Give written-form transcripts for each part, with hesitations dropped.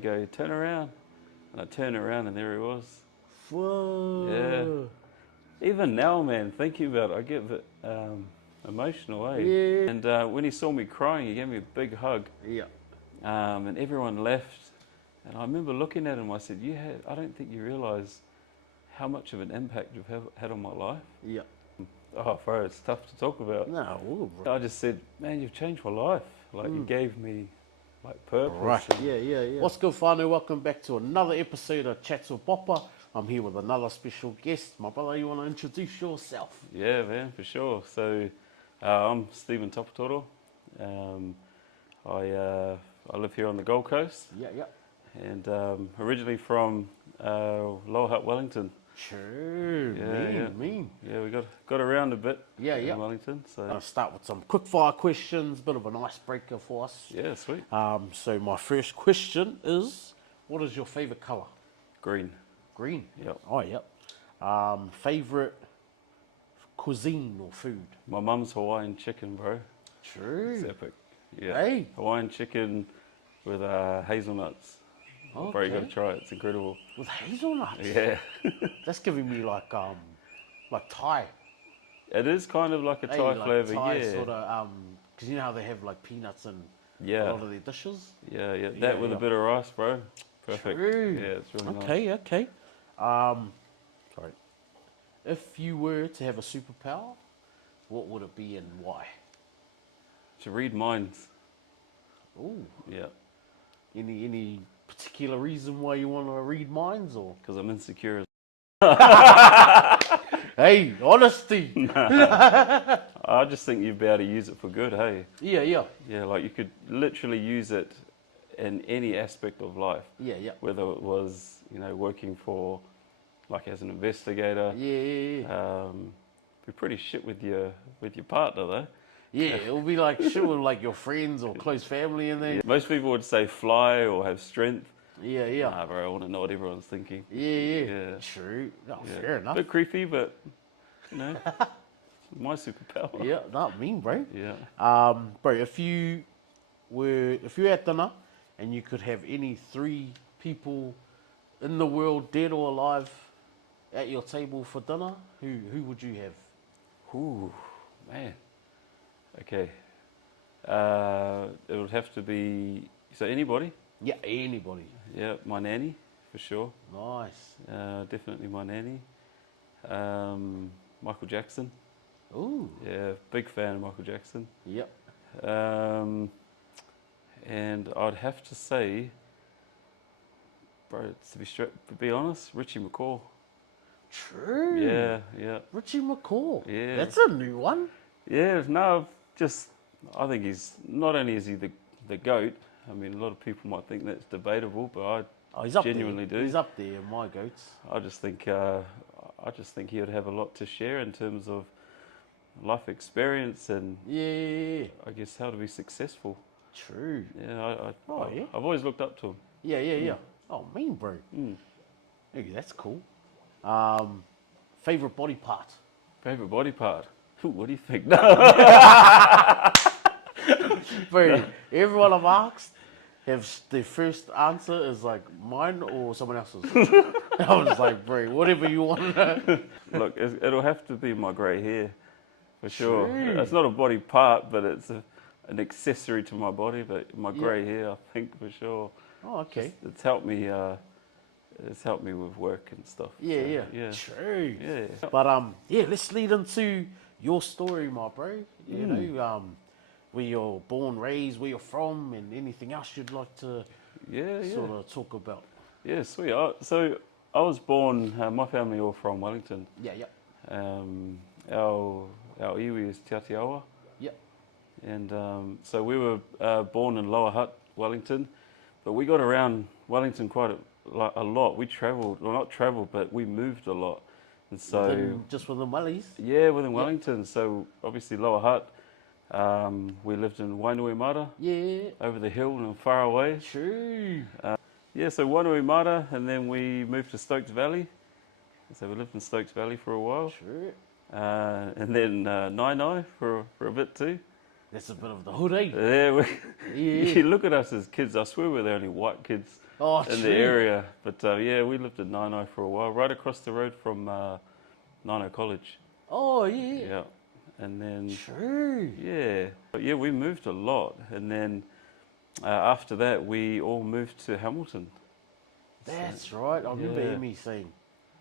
Go, turn around. And I turned around and there he was. Whoa. Yeah. Even now, man, thinking about it, I get a bit emotional, eh? Yeah. And when he saw me crying, he gave me a big hug. Yeah. And everyone left. And I remember looking at him, I said, I don't think you realise how much of an impact you've had on my life. Yeah. Oh, bro, it's tough to talk about. No. I just said, man, you've changed my life. Like, you gave me, like, purpose. Right. Yeah. What's good, whānau? Welcome back to another episode of Chats with Boppa. I'm here with another special guest. My brother, you want to introduce yourself? Yeah, man, for sure. So, I'm Steven Taputoro. I live here on the Gold Coast. Yeah. And originally from Lower Hutt, Wellington. Sure. Mean. Yeah, we got around a bit Yeah. in Wellington. So I'll start with some quick fire questions, bit of an icebreaker for us. yeah, sweet. So my first question is, what is your favourite colour? Green. Green. Yep. Oh, yep. Favourite cuisine or food? My mum's Hawaiian chicken, bro. True. It's epic. Yeah. Hey. Hawaiian chicken with hazelnuts. Okay. Bro, you got to try it. It's incredible. With hazelnuts. Yeah. That's giving me like Thai. It is kind of like a Thai like flavour, Thai yeah. sort of because you know how they have like peanuts in Yeah. a lot of their dishes. Yeah. That with a bit of rice, bro. Perfect. True. Yeah, it's really nice. Okay. Sorry. If you were to have a superpower, what would it be and why? To read minds. Ooh. Yeah. Any particular reason why you want to read minds or? Because I'm insecure. Hey, honesty. I just think you'd be able to use it for good, hey? Yeah. Yeah, like you could literally use it in any aspect of life. Yeah. Whether it was, working for, like as an investigator. Yeah. Be pretty shit with your partner though. Yeah, it'll be like shit with like your friends or close family in there. Yeah. Most people would say fly or have strength. Yeah. Nah, bro, I want to know what everyone's thinking. Yeah. True. No, Yeah. fair enough. Bit creepy, but my superpower. Yeah, not mean, bro. Yeah. Bro, if you were at dinner and you could have any three people in the world, dead or alive, at your table for dinner, who would you have? Ooh, man. Okay. It would have to be, so anybody? Yeah, anybody. Yeah, my nanny, for sure. Nice. Definitely my nanny. Michael Jackson. Ooh. Yeah, big fan of Michael Jackson. Yep. And I'd have to say, bro, to be honest, Richie McCaw. True. Yeah. Richie McCaw. Yeah. That's a new one. Yeah, no, I think he's, not only is he the GOAT, I mean, a lot of people might think that's debatable, but He's up genuinely there. do. He's up there in my goats. I just think he would have a lot to share in terms of life experience and Yeah. I guess how to be successful. True. Yeah, Yeah. I've always looked up to him. Yeah. Oh, mean, bro. Hey, that's cool. Favorite body part? Favorite body part? Ooh, what do you think? Bro, everyone I've asked, their first answer is like mine or someone else's. I was just like, bro, whatever you want to know. Look, it'll have to be my grey hair, for sure. True. It's not a body part, but it's an accessory to my body. But my grey hair, I think, for sure. Oh, okay. It's helped me. It's helped me with work and stuff. Yeah. Yeah. True. Yeah. But let's lead into your story, my bro. You know, where you're born, raised, where you're from, and anything else you'd like to sort of talk about. Yeah, sweet. So I was born. My family all from Wellington. Yeah. Our iwi is Te Atiawa. Yeah. And so we were born in Lower Hutt, Wellington, but we got around Wellington quite a lot. We travelled, well not travelled, but we moved a lot. And so within Wellies? Yeah, within Wellington. So obviously Lower Hutt, we lived in Wainuimata. Yeah. Over the hill and far away. True. So Wainuimata, and then we moved to Stokes Valley. So we lived in Stokes Valley for a while. True. And then Nainai for a bit too. That's a bit of the hood, eh? Yeah, you look at us as kids, I swear we're the only white kids Oh, in the true. area. But yeah, we lived in Nino for a while, right across the road from Nino College. Oh, yeah. Yeah, and then True. yeah, but yeah, we moved a lot, and then after that, we all moved to Hamilton. That's right. I remember Yeah. Emmy saying.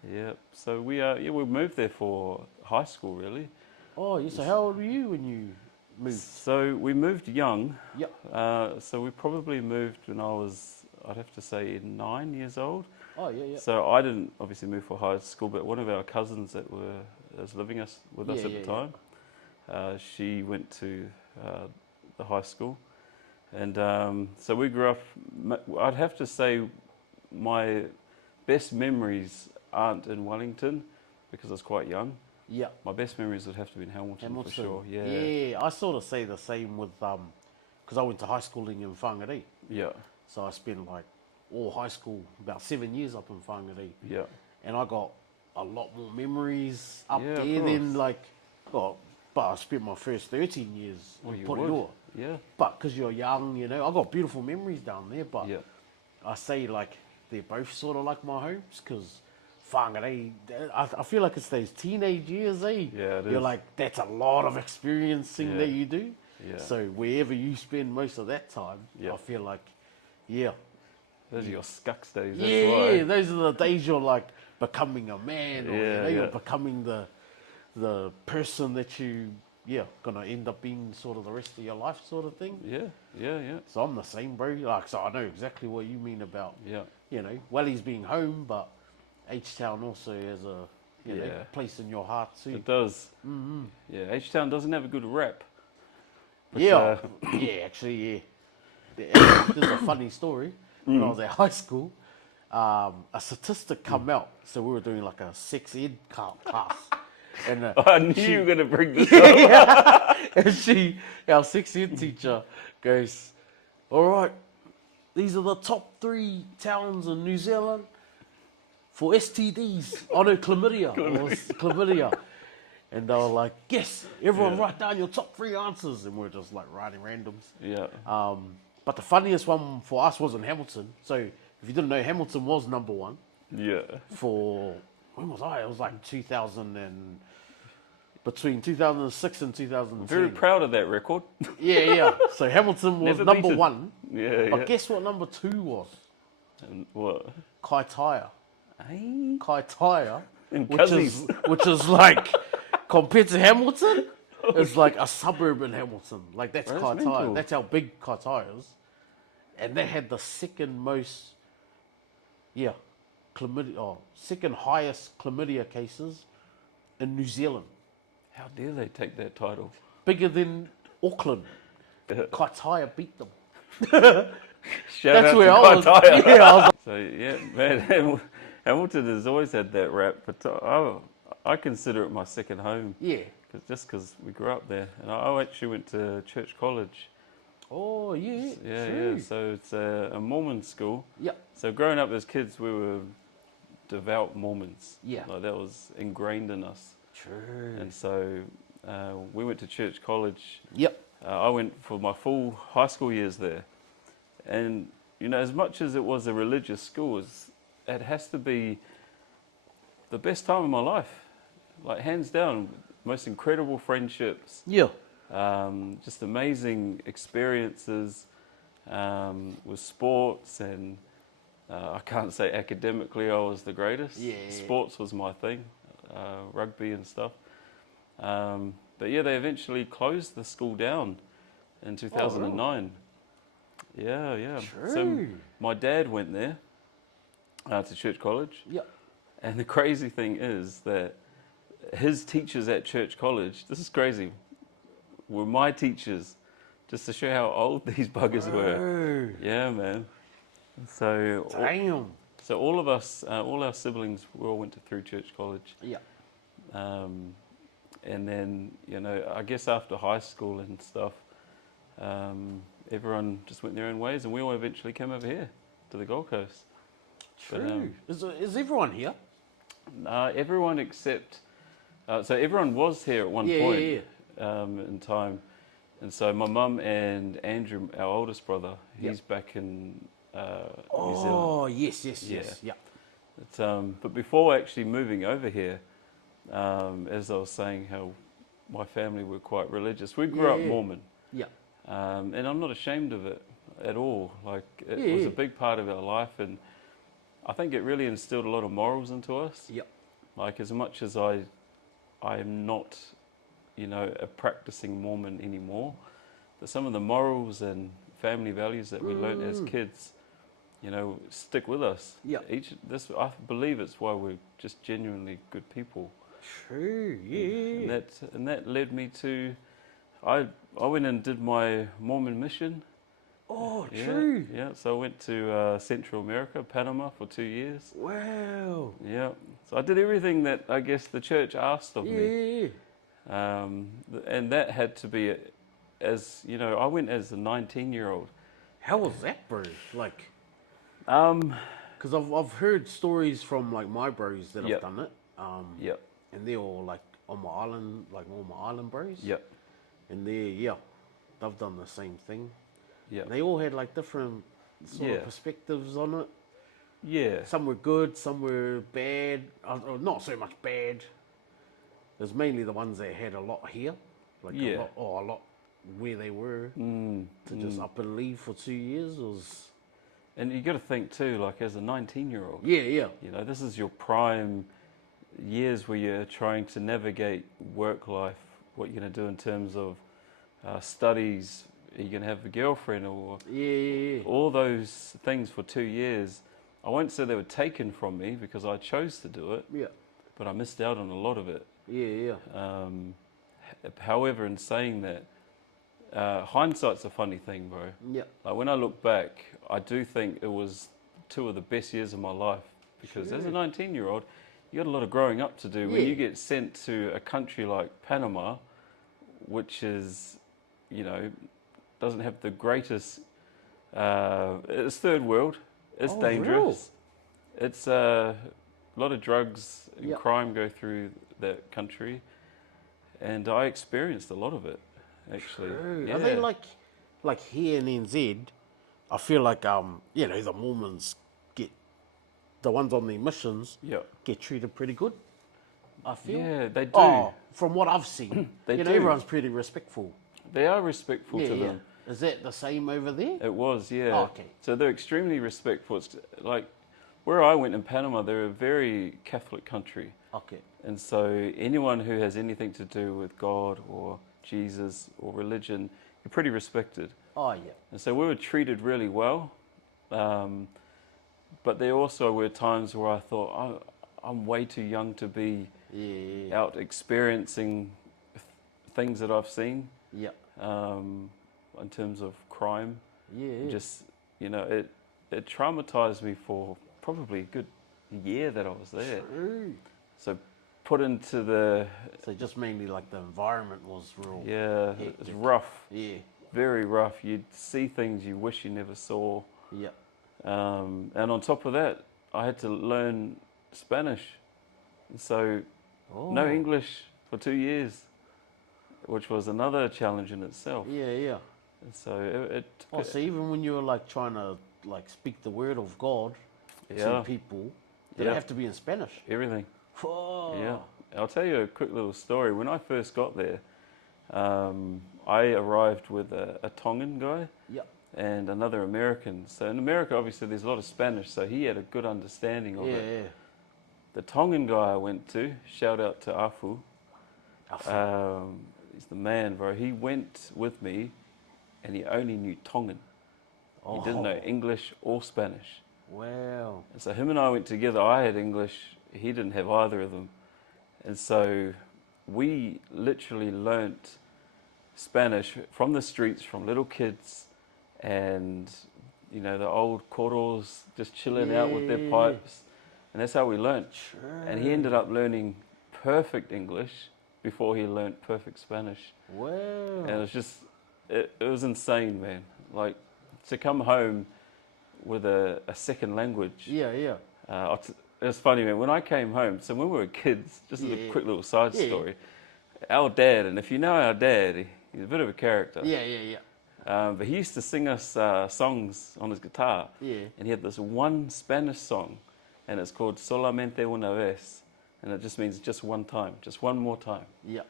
Yeah, so we moved there for high school really. Oh, yeah. So how old were you when you moved? So we moved young. Yep. So we probably moved when I was, I'd have to say, 9 years old. Oh, yeah, yeah. So I didn't obviously move for high school, but one of our cousins that was living with us Yeah, at yeah, the time, she went to the high school, and so we grew up. I'd have to say, my best memories aren't in Wellington because I was quite young. Yeah. My best memories would have to be in Hamilton, for sure. Yeah. Yeah, I sort of say the same with, because I went to high schooling in Whangarei. Yeah. So I spent like all high school, about 7 years up in Whangarei. Yeah. And I got a lot more memories up Yeah, of there than course. like, well, but I spent my first 13 years Well, in you Porirua. would. Yeah. But because you're young, you know, I got beautiful memories down there. But Yeah. I say like they're both sort of like my homes because Whangarei, I feel like it's those teenage years, eh? Yeah, it You're is. like, that's a lot of experiencing Yeah. that you do. Yeah. So wherever you spend most of that time, Yeah. I feel like, yeah. Those are your scucks days. That's Yeah, why. yeah, those are the days you're like becoming a man, or you Yeah, know, you're yeah. becoming the person that you gonna end up being sort of the rest of your life, sort of thing. Yeah. Yeah. Yeah. So I'm the same, bro. Like, so I know exactly what you mean about Yeah. you know, Welly's being home, but H Town also has a you know Yeah. place in your heart too. It does. Mm-hmm. Yeah. H Town doesn't have a good rap. But, Yeah, yeah, actually, yeah. There's a funny story. When I was at high school, a statistic come out. So we were doing like a sex ed class. And I knew you were going to bring this up. yeah, and our sex ed teacher goes, all right, these are the top 3 towns in New Zealand for STDs. Oh no, chlamydia. It was chlamydia. And they were like, yes, everyone Yeah. write down your top 3 answers. And we're just like writing randoms. Yeah. But the funniest one for us was in Hamilton. So if you didn't know, Hamilton was number 1 Yeah. for, when was I? It was like 2000 and, between 2006 and 2010. Very proud of that record. Yeah, yeah. So Hamilton was Never number beaten. 1. Yeah. But Yeah. guess what number 2 was? And what? Kaitaia. Hey. Kaitaia, In which is like, compared to Hamilton, it's like a suburb in Hamilton. Like that's That's Kaitaia. mental. That's how big Kaitaia is. And they had the second most, chlamydia, second highest chlamydia cases in New Zealand. How dare they take that title? Bigger than Auckland. Kaitaia beat them. Shout That's out where to I was. Kaitaia. Yeah, I was like, So yeah, man, Hamilton has always had that rap, but I consider it my second home. yeah. Just because we grew up there, and I actually went to church college. Oh, yeah. Yeah, true. yeah. So it's a Mormon school. Yep. So growing up as kids, we were devout Mormons. Yeah. Like that was ingrained in us. True. And so we went to church college. Yep. I went for my full high school years there. And, you know, as much as it was a religious school, it has to be the best time of my life. Like, hands down, most incredible friendships, Yeah. just amazing experiences with sports. And I can't say academically I was the greatest. Yeah. Sports was my thing, rugby and stuff. But yeah, they eventually closed the school down in 2009. Yeah, yeah. So True. my dad went there to church college. Yep. And the crazy thing is that his teachers at church college, this is crazy, were my teachers, just to show how old these buggers were. Bro. Yeah, man. So, Damn. so all of us, all our siblings, we all went through church college. Yeah. And then, you know, I guess after high school and stuff, everyone just went their own ways, and we all eventually came over here to the Gold Coast. True. Is everyone here? Everyone except, so everyone was here at one Yeah, point yeah, in time. And so my mum and Andrew, our oldest brother, he's Yep. back in New Zealand. Oh, yes, yes, Yeah. yes. Yeah. But before actually moving over here, as I was saying, how my family were quite religious. We grew up Yeah. Mormon, Yeah. and I'm not ashamed of it at all. Like it Yeah. was a big part of our life, and I think it really instilled a lot of morals into us. Yeah. Like as much as I am not, a practicing Mormon anymore, but some of the morals and family values that we learnt as kids, stick with us. Yeah. I believe it's why we're just genuinely good people. True. And Yeah. that led me to, I went and did my Mormon mission. Oh, Yeah, true. yeah. So I went to Central America, Panama, for 2 years. Wow. Yeah. So I did everything that I guess the church asked of me. Yeah. And that had to be, I went as a 19-year-old. How was that, bro? Like, Um, because I've heard stories from like my bros that Yep. have done it. yep, And they're all like on my island, like all my island bros. yep, And they've done the same thing. yep. And they all had like different sort Yeah. of perspectives on it. Yeah, Some were good, some were bad, or not so much bad. There's mainly the ones that had a lot here, like Yeah. a lot where they were to just up and leave for 2 years was and you got to think too, like as a 19-year-old, yeah. this is your prime years where you're trying to navigate work life, what you're going to do in terms of studies. Are you going to have a girlfriend or Yeah. all those things for 2 years? I won't say they were taken from me because I chose to do it, Yeah. but I missed out on a lot of it. Yeah. However, in saying that, hindsight's a funny thing, bro. Yeah. Like when I look back, I do think it was 2 of the best years of my life because as a Sure. 19-year-old, you got a lot of growing up to do. When Yeah. you get sent to a country like Panama, which is, doesn't have the greatest, it's third world, it's Oh, dangerous. It's a lot of drugs and Yep. crime go through that country, and I experienced a lot of it, actually. True. Yeah. Are they like here in NZ? I feel like the Mormons get the ones on their missions Yeah. get treated pretty good. I feel. Yeah, they do. Oh, from what I've seen, They do. everyone's pretty respectful. They are respectful to them. Is that the same over there? It was, yeah. Oh, okay. So they're extremely respectful. It's like where I went in Panama, they're a very Catholic country. Okay. And so anyone who has anything to do with God or Jesus or religion, you're pretty respected. Oh yeah. And so we were treated really well. But there also were times where I thought, I'm way too young to be Yeah. out experiencing things that I've seen Yeah. in terms of crime. Yeah. Just, it traumatized me for probably a good year that I was there. True. So put into the, So just mainly like the environment was real. yeah, it's Hectic. rough, Yeah. very rough. You'd see things you wish you never saw. Yeah. And on top of that, I had to learn Spanish. And so Oh. no English for 2 years, which was another challenge in itself. Yeah. And so it Oh, so even when you were like trying to like speak the word of God Yeah. to people, did Yeah. it have to be in Spanish? everything. Oh. Yeah. I'll tell you a quick little story. When I first got there, I arrived with a Tongan guy Yeah. and another American. So in America, obviously, there's a lot of Spanish, so he had a good understanding of it. Yeah. The Tongan guy I went to, shout out to Afu, he's the man, bro. He went with me and he only knew Tongan. He didn't know English or Spanish. Wow. And so him and I went together. I had English, he didn't have either of them. And so we literally learnt Spanish from the streets, from little kids and, the old coros just chilling out with their Yeah. pipes. And that's how we learnt. Sure. And he ended up learning perfect English before he learnt perfect Spanish. Wow. And it was just, it was insane, man. Like, to come home with a second language. Yeah. It was funny, man. When I came home, so when we were kids, just as a Yeah. quick little side Yeah. story, our dad, and if you know our dad, he's a bit of a character. Yeah. But he used to sing us songs on his guitar. Yeah. And he had this one Spanish song, and it's called Solamente una vez. And it just means just one time, just one more time. Yeah.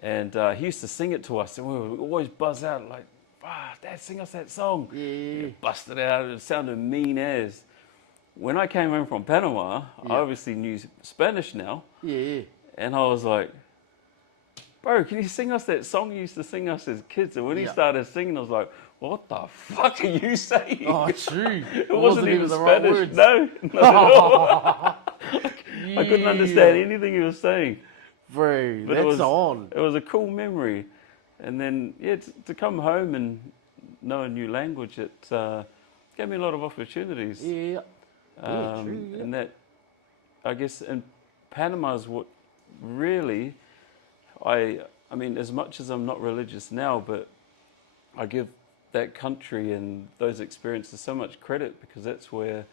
And he used to sing it to us, and we would always buzz out like, Dad, sing us that song. Yeah. Bust it out, it sounded mean as. When I came home from Panama, Yeah. I obviously knew Spanish now, Yeah. and I was like, bro, can you sing us that song you used to sing us as kids? And when he Yeah. started singing, I was like, what the fuck are you saying? Oh, true. It wasn't even the right Spanish. words. No, not at all. I couldn't understand anything he was saying. Bro, But that's on. It was a cool memory. And then, yeah, to come home and know a new language, it gave me a lot of opportunities. Yeah. Yeah, true, yeah. And that, I guess, in Panama is what really, I mean, as much as I'm not religious now, but I give that country and those experiences so much credit because that's where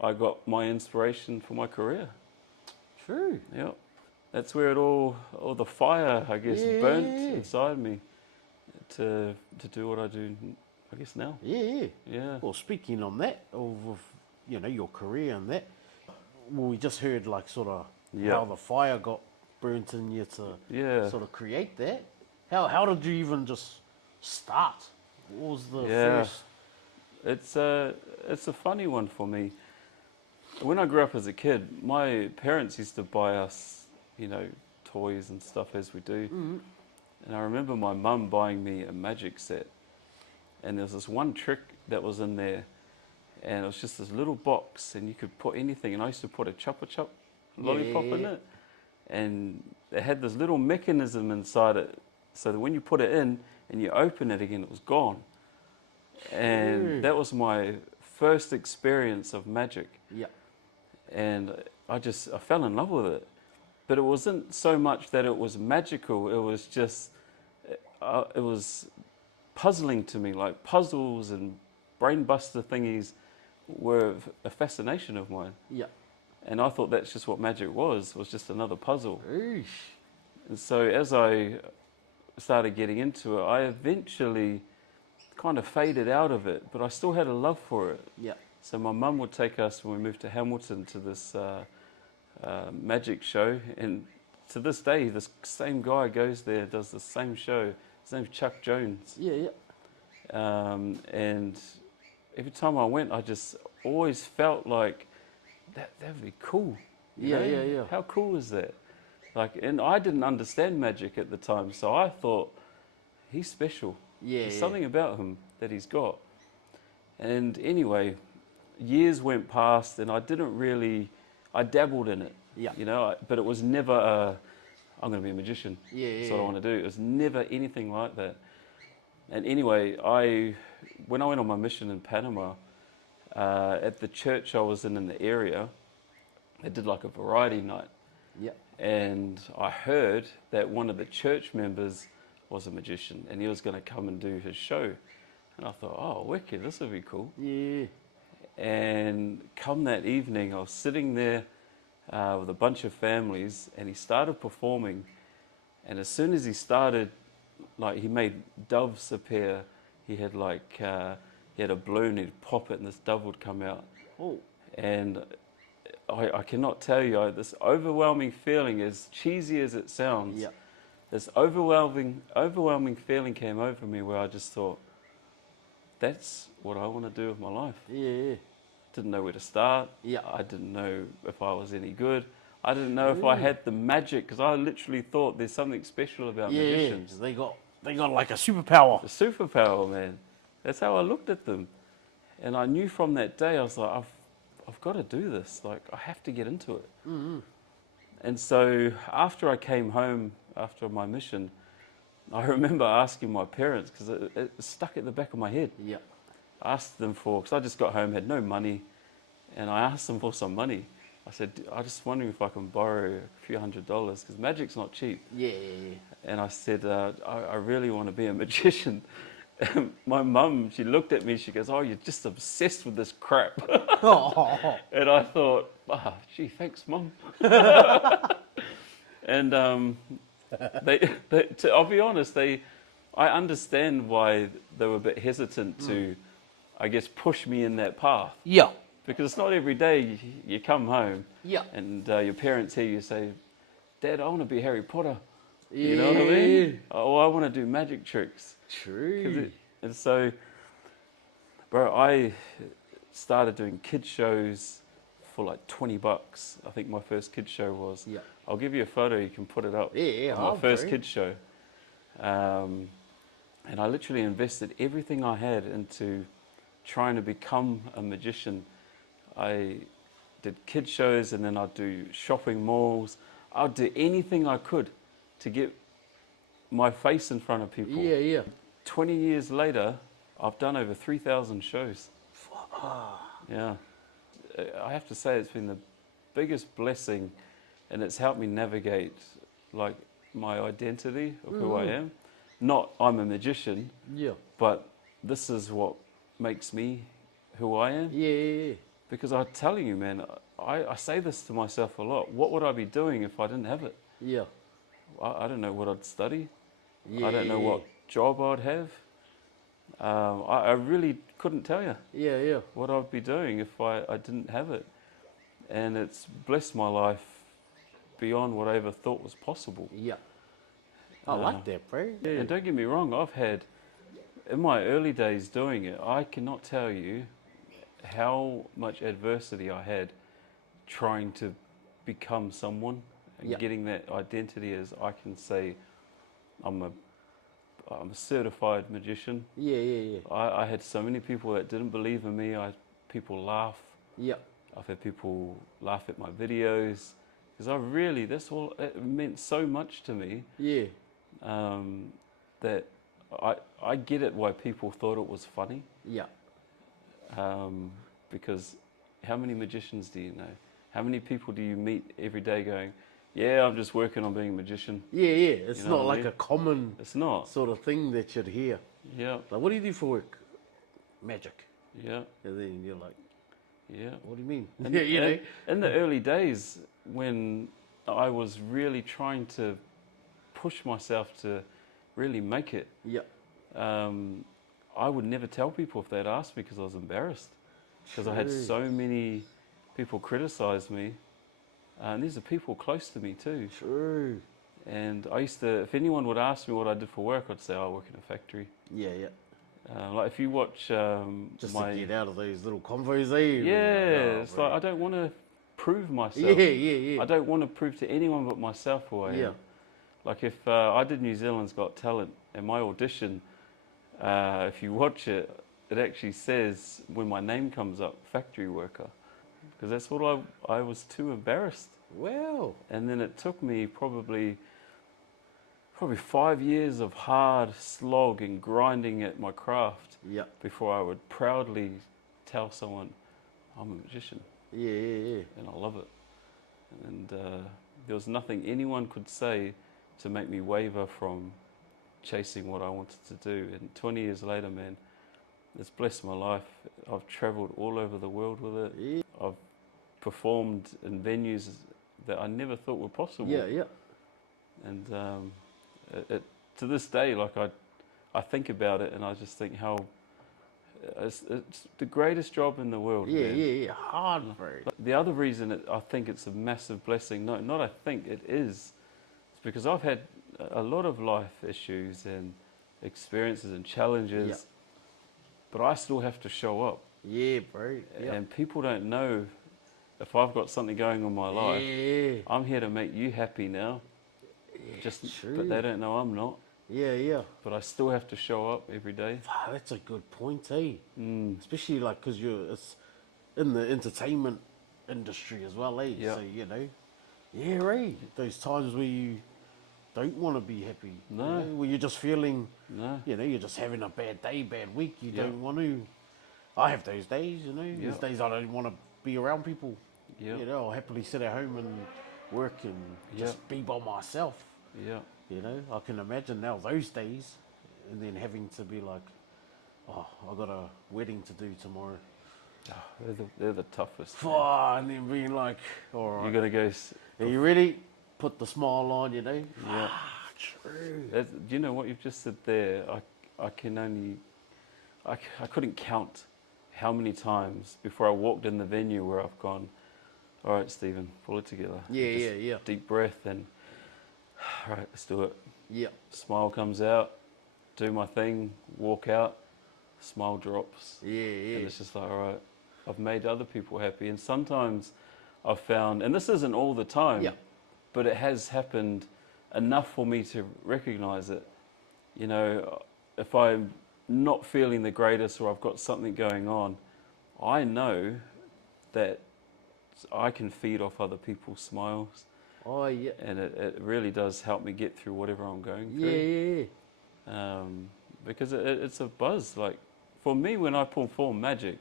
I got my inspiration for my career. True. Yeah. That's where all the fire, I guess, Yeah. burnt inside me to do what I do, I guess, now. Yeah. Yeah. Well, speaking on that, of your career and that, well, we just heard like sort of Yeah. how the fire got burnt in you to Yeah. sort of create that. How did you even just start? What was the Yeah. first? It's a funny one for me. When I grew up as a kid, my parents used to buy us, toys and stuff as we do. Mm-hmm. And I remember my mum buying me a magic set. And there was this one trick that was in there. And it was just this little box and you could put anything. And I used to put a Chupa Chup lollipop in Yeah. it. And it had this little mechanism inside it. So that when you put it in and you open it again, it was gone. And True. that was my first experience of magic. Yeah. And I fell in love with it. But it wasn't so much that it was magical, it was just, it was puzzling to me, like puzzles and brain buster thingies were a fascination of mine. Yeah. And I thought that's just what magic was just another puzzle. Eesh. And so as I started getting into it, I eventually kind of faded out of it, but I still had a love for it. Yeah. So my mum would take us when we moved to Hamilton to this magic show, and to this day, this same guy goes there, does the same show. His name's Chuck Jones. Yeah. Yeah. And every time I went, I just always felt like that'd be cool. you know? Yeah. How cool is that? And I didn't understand magic at the time, so I thought he's special. Yeah. There's something about him that he's got. And anyway, years went past, and I dabbled in it. Yeah. But it was never I'm going to be a magician. Yeah. That's what I want to do. It was never anything like that. And anyway, when I went on my mission in Panama, at the church I was in the area, they did like a variety night. Yeah. And I heard that one of the church members was a magician, and he was going to come and do his show. And I thought, oh, wicked, this would be cool. Yeah. And come that evening, I was sitting there with a bunch of families, and he started performing. And as soon as he started, he made doves appear. He had he had a balloon, he'd pop it, and this dove would come out. Oh. And I cannot tell you, this overwhelming feeling, as cheesy as it sounds, Yeah. this overwhelming feeling came over me where I just thought, that's what I want to do with my life. Yeah. Didn't know where to start. Yeah. I didn't know if I was any good. I didn't know if I had the magic, because I literally thought there's something special about magicians. They got like a superpower. The superpower, man. That's how I looked at them. And I knew from that day, I was like, I've got to do this. I have to get into it. Mm-hmm. And so after I came home, after my mission, I remember asking my parents, because it stuck at the back of my head. Yeah. I asked them because I just got home, had no money, and I asked them for some money. I said, I'm just wondering if I can borrow a few $100s, because magic's not cheap. Yeah. And I said, I really want to be a magician. And my mum, she looked at me, she goes, oh, you're just obsessed with this crap. Oh. And I thought, gee, thanks, Mum. And I'll be honest, I understand why they were a bit hesitant to, I guess, push me in that path. Yeah. Because it's not every day you come home Yeah. and your parents hear you say, Dad, I want to be Harry Potter. Yeah. You know what I mean? Oh, I want to do magic tricks. True. And so, bro, I started doing kid shows for like $20. I think my first kid show was. Yeah. I'll give you a photo. You can put it up. Yeah, My first bro. kid show. And I literally invested everything I had into trying to become a magician. I did kid shows, and then I'd do shopping malls. I'd do anything I could to get my face in front of people. Yeah, yeah. 20 years later, I've done over 3,000 shows. Yeah. I have to say it's been the biggest blessing, and it's helped me navigate like my identity of who I am. Not I'm a magician, Yeah. but this is what makes me who I am. Yeah, yeah, yeah. Because I'm telling you, man, I say this to myself a lot. What would I be doing if I didn't have it? Yeah. I don't know what I'd study. Yeah. I don't know what job I'd have. I really couldn't tell you Yeah, yeah. what I'd be doing if I didn't have it. And it's blessed my life beyond what I ever thought was possible. Yeah. I like that, bro. Yeah. And don't get me wrong, I've had, in my early days doing it, I cannot tell you how much adversity I had trying to become someone and Yeah. getting that identity as I can say I'm a certified magician. Yeah, yeah, yeah. I had so many people that didn't believe in me. People laugh. Yeah. I've had people laugh at my videos because it meant so much to me Yeah. that I get it why people thought it was funny. Yeah. Because how many magicians do you know? How many people do you meet every day going, yeah, I'm just working on being a magician? Yeah, yeah. It's You know not what I like mean? a common It's not. sort of thing that you'd hear. Yeah, Like, what do you do for work? Magic. yeah, And then you're like, yeah. what do you mean? And, Yeah, you know? in the early days when I was really trying to push myself to really make it, Yeah. I would never tell people if they'd asked me because I was embarrassed. Because I had True. so many people criticize me. And these are people close to me too. True. And I used to, if anyone would ask me what I did for work, I'd say I work in a factory. Yeah, yeah. Like if you watch Just my... to get out of those little convos, eh? Yeah, Oh, it's bro. like I don't want to prove myself. Yeah, yeah, yeah. I don't want to prove to anyone but myself who I am. Yeah. Like if I did New Zealand's Got Talent, and my audition, if you watch it, it actually says when my name comes up, factory worker, because that's what I was too embarrassed. Wow. And then it took me probably 5 years of hard slog and grinding at my craft Yeah. before I would proudly tell someone I'm a magician. Yeah, yeah, yeah. And I love it. And there was nothing anyone could say to make me waver from chasing what I wanted to do. And 20 years later, man, it's blessed my life. I've traveled all over the world with it. Yeah. I've performed in venues that I never thought were possible. Yeah, yeah. And to this day, like I think about it and I just think how it's the greatest job in the world. Yeah, man. yeah, yeah. Hard, bro. The other reason I think it's a massive blessing, not I think it is, it's because I've had a lot of life issues and experiences and challenges, Yeah. but I still have to show up. Yeah, bro. Yeah. And people don't know if I've got something going on in my life. Yeah. I'm here to make you happy now. True. But they don't know I'm not. Yeah, yeah. But I still have to show up every day. Wow, that's a good point, eh? Mm. Especially like because it's in the entertainment industry as well, eh? Yeah. So you know, yeah, right. Those times where you don't want to be happy, you No. know, where you're just feeling, No. you know, you're just having a bad day, bad week. You Yeah. don't want to. I have those days, you know. There's Yeah. days I don't want to be around people. Yeah. You know, I'll happily sit at home and work and just be by myself. Yeah. You know, I can imagine now those days, and then having to be like, oh, I got a wedding to do tomorrow. They're the toughest. man. And then being like, all right, You got to go. are you ready? Put the smile on, you know. Yeah. True. Do you know what you've just said there? I can only I couldn't count how many times before I walked in the venue where I've gone, all right, Stephen, pull it together. Yeah, Just yeah, yeah. Deep breath and, all right, let's do it. Yeah. Smile comes out, do my thing, walk out, smile drops. Yeah, yeah. And it's just like, all right, I've made other people happy. And sometimes I've found, and this isn't all the time, Yeah. but it has happened enough for me to recognize it. You know, if I'm not feeling the greatest or I've got something going on, I know that I can feed off other people's smiles. Oh, yeah. And it really does help me get through whatever I'm going Yeah, through. yeah, Because it's a buzz. Like, for me, when I perform magic,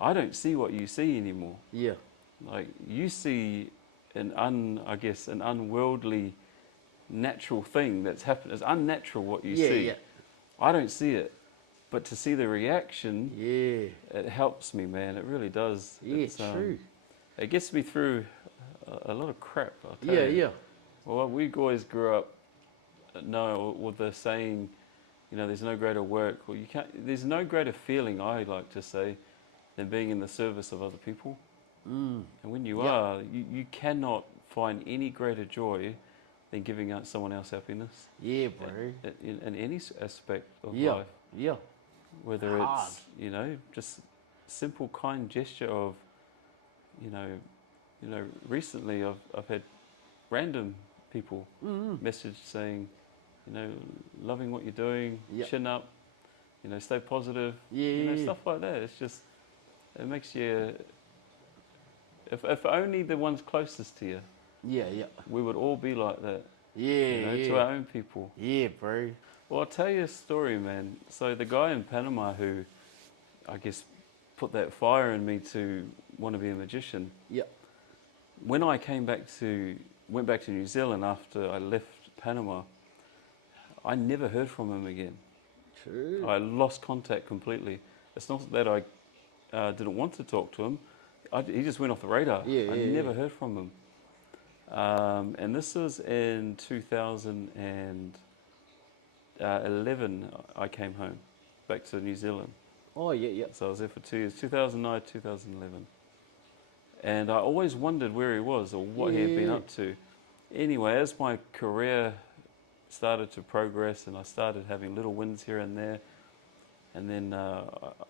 I don't see what you see anymore. yeah. Like, you see an unworldly, natural thing that's happened. It's unnatural what you Yeah, see. yeah. I don't see it. But to see the reaction, Yeah. it helps me, man. It really does. Yeah, It's, true. It gets me through a lot of crap, I'll tell Yeah, you. yeah. Well, we always grew up with the saying, you know, there's no greater work, or you can't. There's no greater feeling, I like to say, than being in the service of other people. Mm. And when you Yep. are, you cannot find any greater joy than giving out someone else happiness Yeah, bro. in any aspect of Yeah. life. Yeah. Whether Hard. it's, you know, just simple kind gesture of, you know, recently I've had random people message saying, you know, loving what you're doing, Yep. chin up, you know, stay positive, Yeah, you know, yeah, stuff like that. It's just, it makes you, if only the ones closest to you, yeah, yeah. we would all be like that, Yeah, you know, yeah. to our own people. Yeah, bro. Well, I'll tell you a story, man. So the guy in Panama who, I guess, put that fire in me to want to be a magician, Yeah. when I went back to New Zealand after I left Panama, I never heard from him again. True. I lost contact completely. It's not that I didn't want to talk to him. He just went off the radar. Yeah, I yeah, never yeah. heard from him. And this was in 2011. I came home, back to New Zealand. Oh, yeah, yeah. So I was there for 2 years, 2009, 2011. And I always wondered where he was or what he had been Yeah. up to. Anyway, as my career started to progress and I started having little wins here and there, and then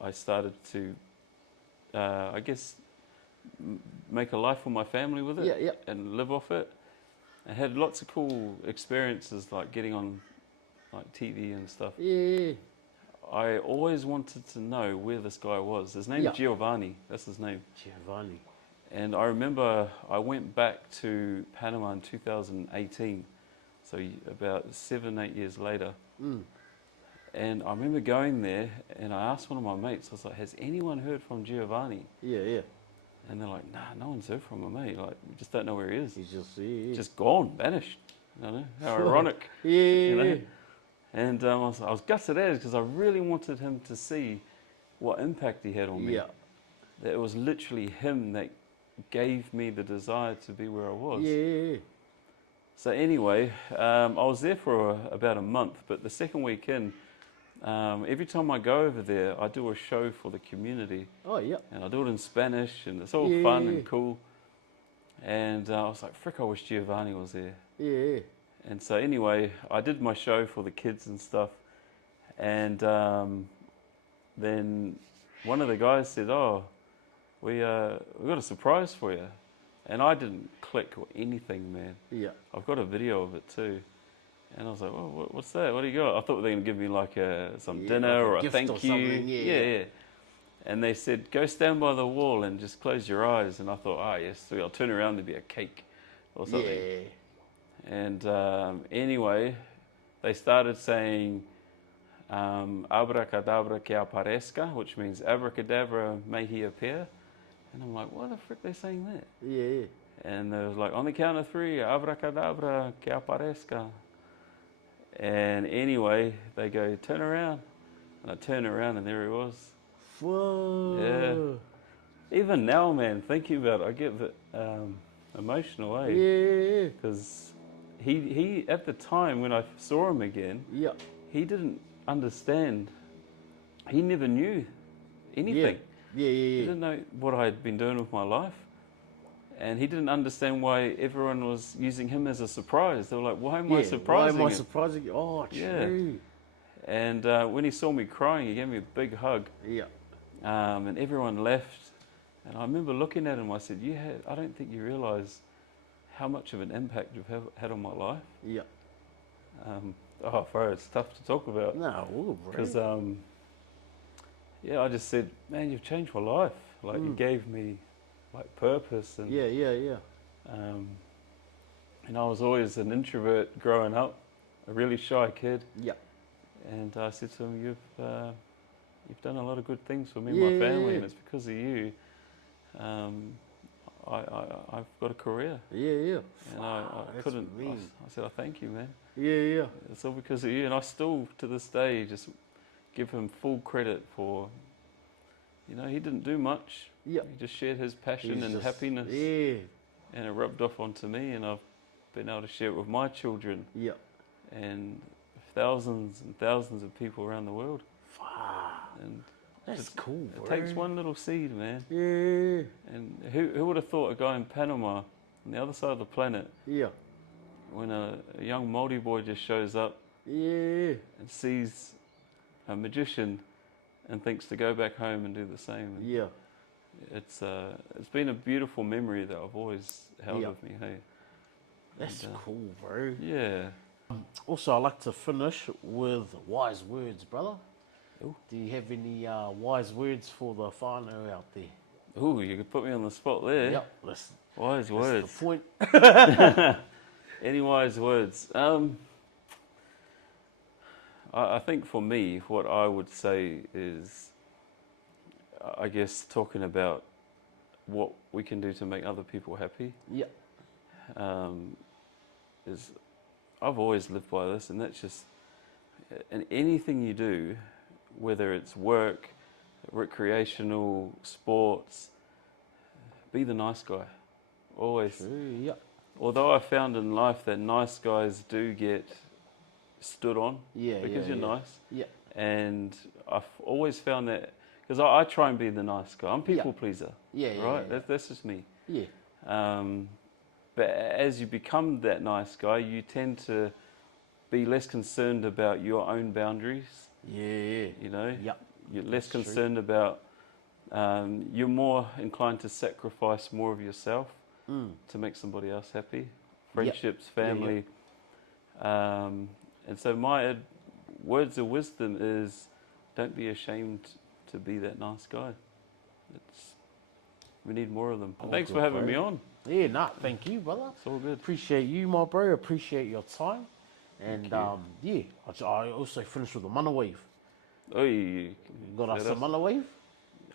I started to, I guess, make a life for my family with it Yeah, yeah. and live off it. I had lots of cool experiences like getting on like TV and stuff. Yeah. I always wanted to know where this guy was. His name's Yeah. Giovanni, that's his name. Giovanni. And I remember I went back to Panama in 2018, so about 7, 8 years later. Mm. And I remember going there and I asked one of my mates, I was like, has anyone heard from Giovanni? Yeah, yeah. And they're like, nah, no one's heard from him, mate. Like, we just don't know where he is. He's just, yeah. Just gone, vanished. I don't know, how ironic. Yeah, You know? yeah. And I was gutted as because I really wanted him to see what impact he had on me. Yeah. That it was literally him that gave me the desire to be where I was. Yeah. So anyway, I was there for about a month, but the second week in, every time I go over there, I do a show for the community. Oh, yeah. And I do it in Spanish, and it's all Yeah. fun and cool. And I was like, frick, I wish Giovanni was there. Yeah. And so anyway, I did my show for the kids and stuff. And then one of the guys said, oh, we got a surprise for you. And I didn't click or anything, man. Yeah. I've got a video of it too. And I was like, well, what's that? What do you got? I thought they were going to give me like some Yeah, dinner like a or a gift thank or you. something, yeah. And they said, go stand by the wall and just close your eyes. And I thought, yes, so I'll turn around, there'll be a cake or something. Yeah. And anyway, they started saying, abracadabra que aparezca, which means abracadabra, may he appear. And I'm like, why the frick are they saying that? Yeah. And they was like, on the count of 3, abracadabra que aparezca. And anyway, they go, turn around. And I turn around and there he was. Whoa. Yeah. Even now, man, thinking about it, I get a bit emotional, eh? Yeah. Because he, at the time when I saw him again, Yeah. he didn't understand he never knew anything. Yeah, He yeah, didn't know what I had been doing with my life. And he didn't understand why everyone was using him as a surprise. They were like, why am I yeah. Why surprising am I him? surprising you? Oh, Yeah. true. And when he saw me crying, he gave me a big hug. Yeah, And everyone left. And I remember looking at him, I said, I don't think you realise how much of an impact you've had on my life. yeah. Bro, it's tough to talk about. No, bro. Because, I just said, man, you've changed my life. Like, you gave me, like, purpose. And, Yeah. and I was always an introvert growing up, a really shy kid. Yeah. And I said to him, you've done a lot of good things for me and my family, and it's because of you. I've got a career. Yeah. And I couldn't. I said, I thank you, man. Yeah. It's all because of you. And I still, to this day, just give him full credit for, he didn't do much. Yeah. He just shared his passion and happiness. Yeah. And it rubbed off onto me, and I've been able to share it with my children. Yeah. And thousands and thousands of people around the world. And that's cool, bro. It takes one little seed, man. Yeah. And who would have thought a guy in Panama, on the other side of the planet, Yeah. when a young Māori boy just shows up Yeah. and sees a magician and thinks to go back home and do the same. And Yeah. it's been a beautiful memory that I've always held with me, hey. That's cool, bro. Yeah. Also, I like to finish with wise words, brother. Ooh. Do you have any wise words for the whānau out there? Ooh, you could put me on the spot there. Yep, that's Wise the words. point. Any wise words? I think for me, what I would say is, I guess, talking about what we can do to make other people happy. Yep. Is I've always lived by this, and that's just, in anything you do, whether it's work, recreational, sports, be the nice guy. Always. True, yep. Although I found in life that nice guys do get stood on because you're nice. Yeah. And I've always found that, because I try and be the nice guy. I'm a people pleaser. Yeah. Right? That's just me. Yeah. But as you become that nice guy, you tend to be less concerned about your own boundaries. Yeah. Yep. You're less concerned about, you're more inclined to sacrifice more of yourself to make somebody else happy. Friendships, family. And so my words of wisdom is, don't be ashamed to be that nice guy. We need more of them. Thanks for having me on. Yeah, thank you, brother. It's all good. Appreciate you, my bro. Appreciate your time. And I also finished with a mana wave. Oh, you got us a mana wave?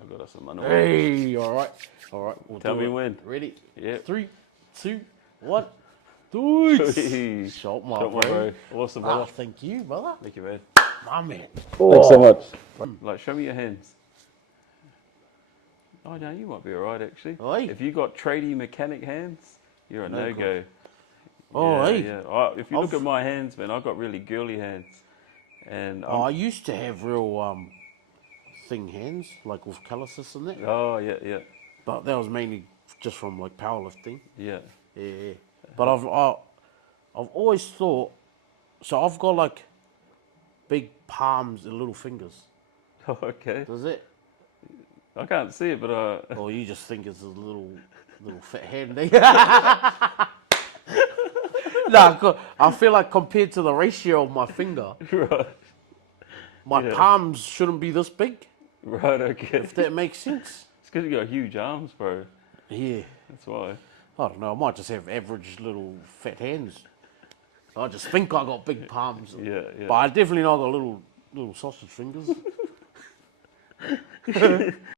I got us a mana wave. Hey, all right. We'll Tell me when. Ready? Yeah. 3, 2, 1. Dude. Hey. Shot my Shot my bro. Awesome, brother. Thank you, brother. Thank you, man. My man. Thanks so much. Like, show me your hands. Oh, no, you might be all right, actually. Oi. If you got tradie mechanic hands, you're a no-go. Oh, hey. Yeah. If you look at my hands, man, I've got really girly hands. And I used to have real thing hands, like with calluses and that. Oh, yeah. But that was mainly just from like powerlifting. Yeah. Yeah. But I've always thought, so I've got like big palms and little fingers. Oh, okay. Does it? I can't see it, but Or you just think it's a little fat hand, eh? No, I feel like compared to the ratio of my finger, right. my palms shouldn't be this big. Right, okay. If that makes sense. It's because you got huge arms, bro. Yeah. That's why. I don't know. I might just have average little fat hands. I just think I got big palms. Yeah. But I definitely know I got little sausage fingers.